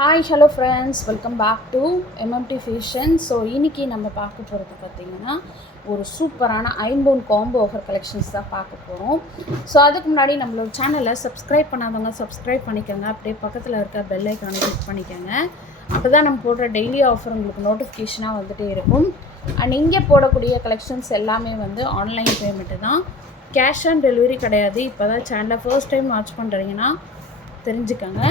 Hi hello friends, welcome back to MMT fashion. So இன்றைக்கி நம்ம பார்க்க போகிறது பார்த்திங்கன்னா ஒரு சூப்பரான ஐம்பொன் காம்போ ஆஃபர் கலெக்ஷன்ஸ் தான் பார்க்க போகிறோம். ஸோ அதுக்கு முன்னாடி நம்மளோட சேனலை சப்ஸ்கிரைப் பண்ணாதவங்க சப்ஸ்கிரைப் பண்ணிக்கோங்க. அப்படியே பக்கத்தில் இருக்க பெல் ஐக்கானை கிளிக் பண்ணிக்கோங்க. அப்போ தான் நம்ம போடுற டெய்லி ஆஃபர் உங்களுக்கு நோட்டிஃபிகேஷனாக வந்துகிட்டே இருக்கும். அண்ட் இங்கே போடக்கூடிய கலெக்ஷன்ஸ் எல்லாமே வந்து ஆன்லைன் பேமெண்ட்டு தான், கேஷ் ஆன் டெலிவரி கிடையாது. இப்போ தான் சேனலை ஃபர்ஸ்ட் டைம் வாட்ச் பண்ணுறீங்கன்னா தெரிஞ்சுக்கோங்க.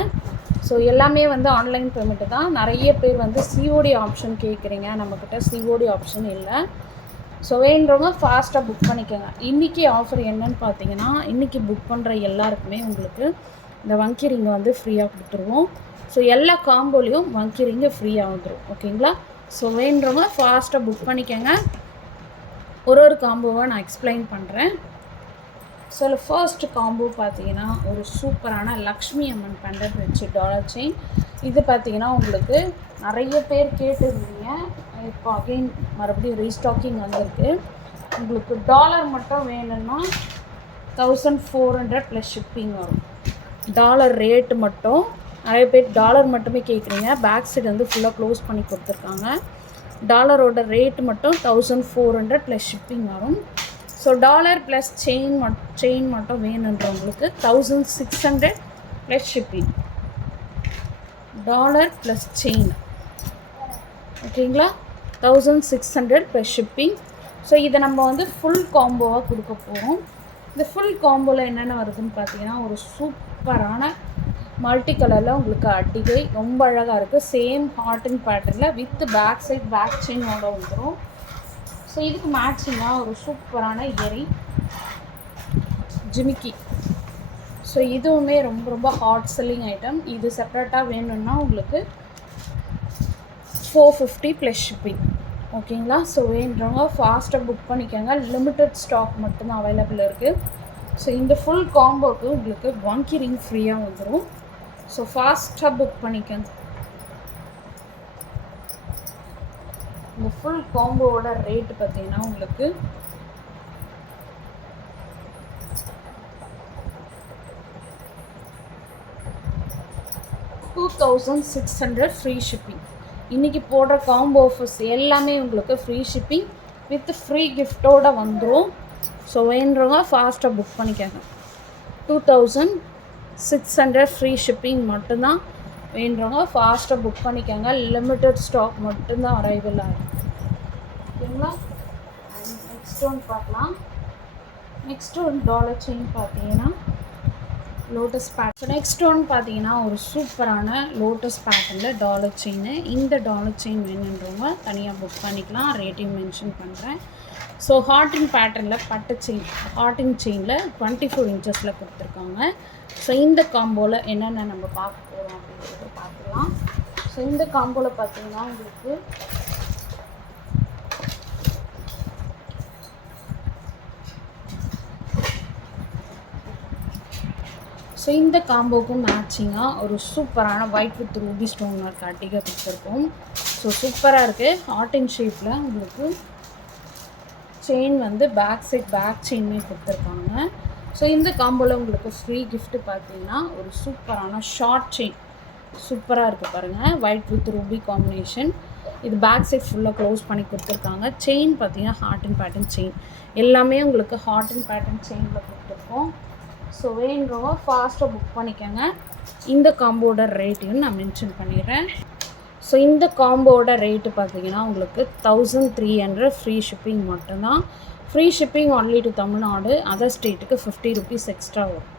ஸோ எல்லாமே வந்து ஆன்லைன் பேமெண்ட்டு தான். நிறைய பேர் வந்து சிஓடி ஆப்ஷன் கேட்குறீங்க, நம்மக்கிட்ட சிஓடி ஆப்ஷன் இல்லை. ஸோ வேணுறவங்க ஃபாஸ்ட்டாக புக் பண்ணிக்கோங்க. இன்றைக்கி ஆஃபர் என்னன்னு பார்த்தீங்கன்னா, இன்றைக்கி புக் பண்ணுற எல்லாருக்குமே உங்களுக்கு இந்த வங்கி ரிங்கை வந்து ஃப்ரீயாக கொடுத்துருவோம். ஸோ எல்லா காம்போலையும் வங்கி ரிங்கு ஃப்ரீயாக வந்துடும். ஓகேங்களா? ஸோ வேணுறவங்க ஃபாஸ்ட்டாக புக் பண்ணிக்கோங்க. ஒரு காம்போவை நான் எக்ஸ்பிளைன் பண்ணுறேன். ஸோ ஃபர்ஸ்ட் காம்போ பார்த்தீங்கன்னா ஒரு சூப்பரான லக்ஷ்மி அம்மன் பெண்டன்ட் வச்சு டாலர் செயின். இது பார்த்தீங்கன்னா உங்களுக்கு நிறைய பேர் கேட்டுருந்தீங்க. இப்போ அகெயின் மறுபடியும் ரீஸ்டாக்கிங் வந்திருக்கு. உங்களுக்கு டாலர் மட்டும் வேணும்னா 1400 ப்ளஸ் ஷிப்பிங் வரும். டாலர் ரேட்டு மட்டும் நிறைய பேர் டாலர் மட்டுமே கேட்குறீங்க. பேக் சைடு வந்து ஃபுல்லாக க்ளோஸ் பண்ணி கொடுத்துருக்காங்க. டாலரோட ரேட்டு மட்டும் 1400 ப்ளஸ் ஷிப்பிங் வரும். ஸோ டாலர் ப்ளஸ் செயின் மட்டும் வேணுன்றவங்களுக்கு 1600 plus shipping. Dollar plus chain ஓகேங்களா, 1600 ப்ளஸ் ஷிப்பிங். ஸோ இதை நம்ம வந்து ஃபுல் காம்போவாக கொடுக்க போகிறோம். இந்த ஃபுல் காம்போவில் என்னென்ன வருதுன்னு பார்த்தீங்கன்னா, ஒரு சூப்பரான மல்டி கலரில் உங்களுக்கு அடிகை ரொம்ப அழகாக இருக்குது. சேம் ஹார்டின் பேட்டர்னில் வித் பேக் சைட் பேக் செயினோட வந்துடும். ஸோ இதுக்கு மேட்சிங்காக ஒரு சூப்பரான இயரிங் ஜிமிக்கி. ஸோ இதுவுமே ரொம்ப ரொம்ப ஹாட் செல்லிங் ஐட்டம். இது செப்ரேட்டாக வேணும்னா உங்களுக்கு 450 ப்ளஸ் ஷிப்பிங். ஓகேங்களா? ஸோ வேணுறவங்க ஃபாஸ்ட்டாக புக் பண்ணிக்கோங்க. லிமிட்டட் ஸ்டாக் மட்டும்தான் அவைலபிள் இருக்குது. ஸோ இந்த ஃபுல் காம்போக்கு உங்களுக்கு வங்கி ரிங் ஃப்ரீயாக வந்துடும். ஸோ ஃபாஸ்ட்டாக புக் பண்ணிக்கோங்க. இந்த ஃபுல் காம்போவோட ரேட்டு பார்த்தீங்கன்னா உங்களுக்கு 2600 ஃப்ரீ ஷிப்பிங். இன்றைக்கி போடுற காம்போ ஆஃபர்ஸ் எல்லாமே உங்களுக்கு ஃப்ரீ ஷிப்பிங் வித் ஃப்ரீ கிஃப்டோடு வந்துடும். ஸோ வேணுறவங்க ஃபாஸ்ட்டாக புக் பண்ணிக்கோங்க. 2600 ஃப்ரீ ஷிப்பிங் மட்டும்தான். வேணுறவங்க ஃபாஸ்ட்டாக புக் பண்ணிக்கோங்க. லிமிட்டட் ஸ்டாக் மட்டும்தான் அரைவல் ஆகும். ஓகேங்களா? நெக்ஸ்ட் ஒன் பார்க்கலாம். நெக்ஸ்ட் ஒன் டாலர் செயின் பார்த்தீங்கன்னா லோட்டஸ் பேட்டர்ன். நெக்ஸ்ட் ஒன் பார்த்தீங்கன்னா ஒரு சூப்பரான லோட்டஸ் பேட்டர்னில் டாலர் செயின். இந்த டாலர் செயின் வேணுன்றவங்க தனியாக புக் பண்ணிக்கலாம். ரேட்டையும் மென்ஷன் பண்ணுறேன். ஸோ ஹார்டின் பேட்டர்னில் பட்டு செயின், ஹார்டின் செயினில் 24 இன்ச்சஸில் கொடுத்துருக்காங்க. ஸோ இந்த காம்போவில் என்னென்ன நம்ம பார்க்க போகிறோம் அப்படிங்கிறத பார்க்கலாம். ஸோ இந்த காம்போவில் பார்த்தீங்கன்னா உங்களுக்கு ஸோ இந்த காம்போக்கும் மேட்சிங்காக ஒரு சூப்பரான white with ruby stone work அட்டிகை கொடுத்துருக்கோம். ஸோ சூப்பராக இருக்குது. ஹார்டின் ஷேப்பில் உங்களுக்கு செயின் வந்து பேக் சைட் பேக் செயின்மே கொடுத்துருக்காங்க. ஸோ இந்த காம்போவில் உங்களுக்கு ஃப்ரீ கிஃப்ட்டு பார்த்தீங்கன்னா ஒரு சூப்பரான ஷார்ட் செயின் சூப்பராக இருக்குது பாருங்கள். White with Ruby combination. இது பேக் சைட் ஃபுல்லாக க்ளோஸ் பண்ணி கொடுத்துருக்காங்க. செயின் பார்த்தீங்கன்னா ஹார்டின் பேட்டர்ன் செயின். எல்லாமே உங்களுக்கு ஹார்டின் பேட்டர்ன் செயினில் கொடுத்துருக்கோம். ஸோ வேணுறவங்க ஃபாஸ்ட்டாக புக் பண்ணிக்கோங்க. இந்த காம்போட ரேட்டையும் நான் மென்ஷன் பண்ணிடுறேன். ஸோ இந்த காம்போட ரேட்டு பார்த்தீங்கன்னா உங்களுக்கு 1300 ஃப்ரீ ஷிப்பிங் மட்டும்தான். Free shipping only to Tamil Nadu. Other ஸ்டேட்டுக்கு 50 ருபீஸ் எக்ஸ்ட்ரா வரும்.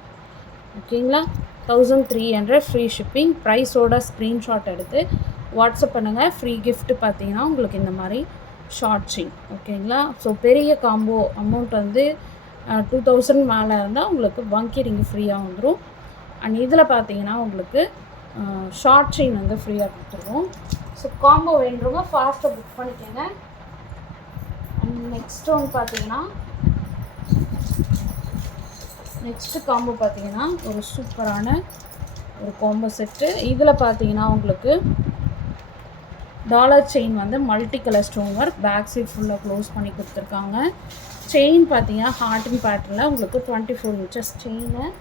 ஓகேங்களா? 1300 ஃப்ரீ ஷிப்பிங். ப்ரைஸோட ஸ்க்ரீன்ஷாட் எடுத்து வாட்ஸ்அப் பண்ணுங்கள். ஃப்ரீ கிஃப்ட் பார்த்தீங்கன்னா உங்களுக்கு இந்த மாதிரி ஷார்ட் செயின். ஓகேங்களா? ஸோ பெரிய காம்போ அமௌண்ட் வந்து 2000 மேலே இருந்தால் உங்களுக்கு வங்கி ரிங்கு ஃப்ரீயாக வந்துடும். அண்ட் இதில் பார்த்தீங்கன்னா உங்களுக்கு ஷார்ட் செயின் வந்து ஃப்ரீயாக கொடுத்துருவோம். ஸோ காம்போ வேண்டுறவங்க ஃபாஸ்ட்டாக புக் பண்ணிக்கோங்க. அண்ட் நெக்ஸ்ட் ஒன்று பார்த்தீங்கன்னா நெக்ஸ்ட்டு காம்போ பார்த்தீங்கன்னா ஒரு சூப்பரான ஒரு காம்போ செட்டு. இதில் பார்த்தீங்கன்னா உங்களுக்கு டாலர் செயின் வந்து multi colour stone work back side ஃபுல்லாக க்ளோஸ் பண்ணி கொடுத்துருக்காங்க. செயின் பார்த்தீங்கன்னா ஹார்டின் பேட்டர்னில் உங்களுக்கு 24 inches chain.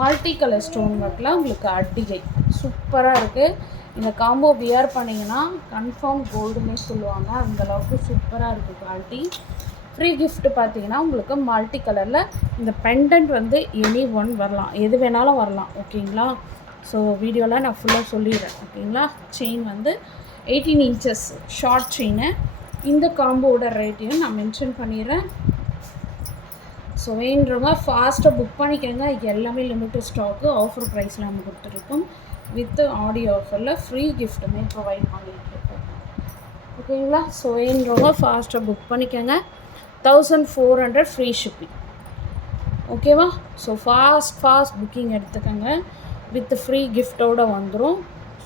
Multi colour stone ஒர்க்கில் உங்களுக்கு அட்டிகை சூப்பராக இருக்குது. இந்த காம்போ வியர் பண்ணிங்கன்னா கன்ஃபார்ம் கோல்டுன்னே சொல்லுவாங்க, அந்தளவுக்கு சூப்பராக இருக்குது குவாலிட்டி. ஃப்ரீ கிஃப்ட் பார்த்தீங்கன்னா உங்களுக்கு மல்டி கலரில் இந்த பெண்டன்ட் வந்து எனி ஒன் வரலாம், எது வேணாலும் வரலாம். ஓகேங்களா? ஸோ வீடியோவில் நான் ஃபுல்லாக சொல்லிடுறேன். ஓகேங்களா? செயின் வந்து 18 இன்ச்சஸ் ஷார்ட் செயினு. இந்த காம்போவோட ரேட்டையும் நான் மென்ஷன் பண்ணிடுறேன். ஸோ வேண்டுறவங்க ஃபாஸ்ட்டாக புக் பண்ணிக்கோங்க. எல்லாமே லிமிட்டட் ஸ்டாக்கு, ஆஃபர் ப்ரைஸில் நம்ம கொடுத்துருக்கோம். வித் ஆடியோ ஆஃபரில் ஃப்ரீ கிஃப்ட்டுமே ப்ரொவைட் பண்ணிகிட்ருக்கோம். ஓகேங்களா? ஸோ வேண்டுறவங்க ஃபாஸ்ட்டாக புக் பண்ணிக்கோங்க. 1400 ஃப்ரீ ஷிப்பிங். ஓகேவா? ஸோ ஃபாஸ்ட் புக்கிங் எடுத்துக்கோங்க. வித் ஃப்ரீ கிஃப்டோடு வந்துடும்.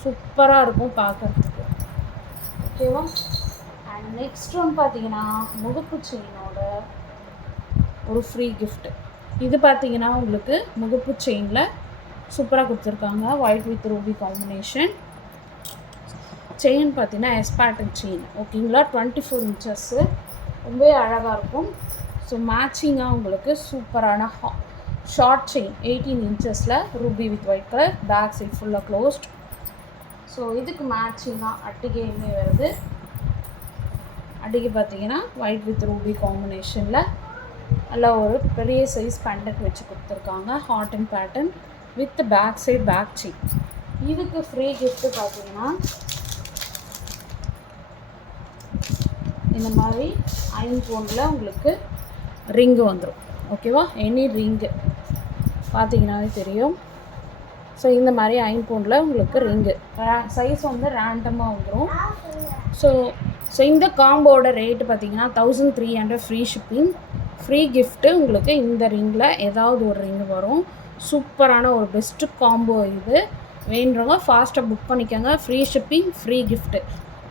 சூப்பராக இருக்கும் பார்க்குறதுக்கு. ஓகேவா? அண்ட் நெக்ஸ்ட் ஒன் பார்த்தீங்கன்னா முகப்பு செயினோட ஒரு ஃப்ரீ கிஃப்ட்டு. இது பார்த்தீங்கன்னா உங்களுக்கு முகப்பு செயினில் சூப்பராக கொடுத்துருக்காங்க. White with Ruby combination. Chain பார்த்தீங்கன்னா எஸ் பேட்டர்ன் செயின். ஓகேங்களா? 24 இன்ச்சஸ்ஸு, ரொம்பவே அழகாக இருக்கும். ஸோ மேட்சிங்காக உங்களுக்கு சூப்பரான ஷார்ட் செயின் 18 இன்ச்சஸில் ruby with white colour, back side ஃபுல்லாக க்ளோஸ்ட். ஸோ இதுக்கு மேட்சிங்காக அட்டிகையுமே வருது. அட்டிகை பார்த்தீங்கன்னா ஒயிட் வித் ரூபி காம்பினேஷனில் நல்லா ஒரு பெரிய சைஸ் பெண்டன்ட் வச்சு கொடுத்துருக்காங்க. Heart and pattern with back side back chain. இதுக்கு ஃப்ரீ கிஃப்ட்டு பார்த்தீங்கன்னா இந்த மாதிரி ஐம்பொனில் உங்களுக்கு ரிங்கு வந்துடும். ஓகேவா? எனி ரிங்கு பார்த்தீங்கன்னாவே தெரியும். ஸோ இந்த மாதிரி ஐம்பொனில் உங்களுக்கு ரிங்கு சைஸ் வந்து ரேண்டமாக வந்துடும். ஸோ இந்த காம்போட ரேட்டு பார்த்தீங்கன்னா 1300 ஃப்ரீ ஷிப்பிங். ஃப்ரீ கிஃப்ட்டு உங்களுக்கு இந்த ரிங்கில் ஏதாவது ஒரு ரிங்கு வரும். சூப்பரான ஒரு பெஸ்ட்டு காம்போ இது. வேண்டுறவங்க ஃபாஸ்ட்டாக புக் பண்ணிக்கோங்க. Free shipping, free gift.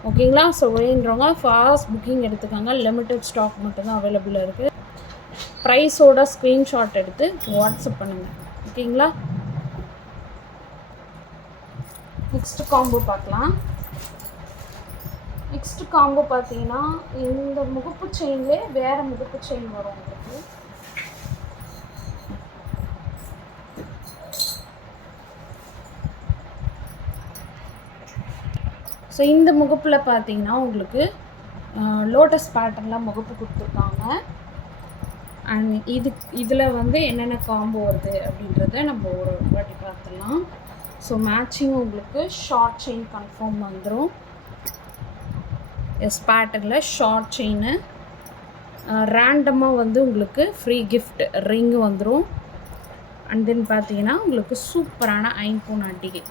ஓகேங்களா? ஸோ வேண்டுறவங்க ஃபாஸ்ட் புக்கிங் எடுத்துக்கோங்க. லிமிட்டட் ஸ்டாக் மட்டும்தான் அவைலபிளாக இருக்குது. ப்ரைஸோட ஸ்க்ரீன்ஷாட் எடுத்து வாட்ஸ்அப் பண்ணுங்கள். ஓகேங்களா? நெக்ஸ்ட்டு காம்போ பார்க்கலாம். நெக்ஸ்ட்டு காம்போ பார்த்தீங்கன்னா இந்த முகப்பு செயின்லேயே வேறு முகப்பு செயின் வரும் உங்களுக்கு. ஸோ இந்த முகப்பில் பார்த்தீங்கன்னா உங்களுக்கு லோட்டஸ் பேட்டர்னில் முகப்பு கொடுத்துருக்காங்க. அண்ட் இதில் வந்து என்னென்ன காம்போ வருது அப்படின்றத நம்ம ஒரு வாட்டி பார்த்துடலாம். ஸோ மேட்சிங் உங்களுக்கு ஷார்ட் செயின் கன்ஃபார்ம் வந்துடும். எஸ் பேட்டர்னில் ஷார்ட் செயின். ரேண்டமாக வந்து உங்களுக்கு ஃப்ரீ கிஃப்ட் ரிங்கு வந்துடும். அண்ட் தென் பார்த்தீங்கன்னா உங்களுக்கு சூப்பரான ஐம்பொன் அட்டிகை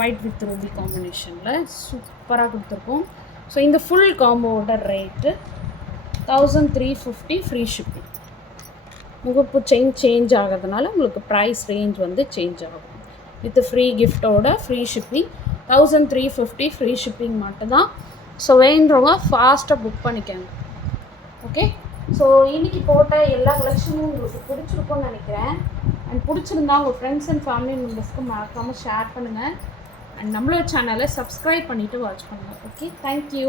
ஒயிட் வித் ரூபி காம்பினேஷனில் சூப்பராக கொடுத்துருக்கோம். ஸோ இந்த ஃபுல் காம்போவோட ரேட்டு 1350 ஃப்ரீ ஷிப்பிங். முகப்பு செயின் சேஞ்ச் ஆகிறதுனால உங்களுக்கு ப்ரைஸ் ரேஞ்ச் வந்து சேஞ்ச் ஆகும். வித் ஃப்ரீ கிஃப்டோட ஃப்ரீ ஷிப்பிங் 1350 ஃப்ரீ ஷிப்பிங் மட்டும்தான். ஸோ வேண்டுறவங்க ஃபாஸ்ட்டாக புக் பண்ணிக்கோங்க. ஓகே? ஸோ இன்றைக்கி போட்ட எல்லா கலெக்ஷனும் உங்களுக்கு பிடிச்சிருக்கும்னு நினைக்கிறேன். அண்ட் பிடிச்சிருந்தா உங்கள் ஃப்ரெண்ட்ஸ் அண்ட் ஃபேமிலி மெம்பர்ஸ்க்கு மறக்காமல் ஷேர் பண்ணுங்கள். அண்ட் நம்மளோட சேனலை சப்ஸ்கிரைப் பண்ணிவிட்டு வாட்ச் பண்ணுங்கள். ஓகே? தேங்க்யூ.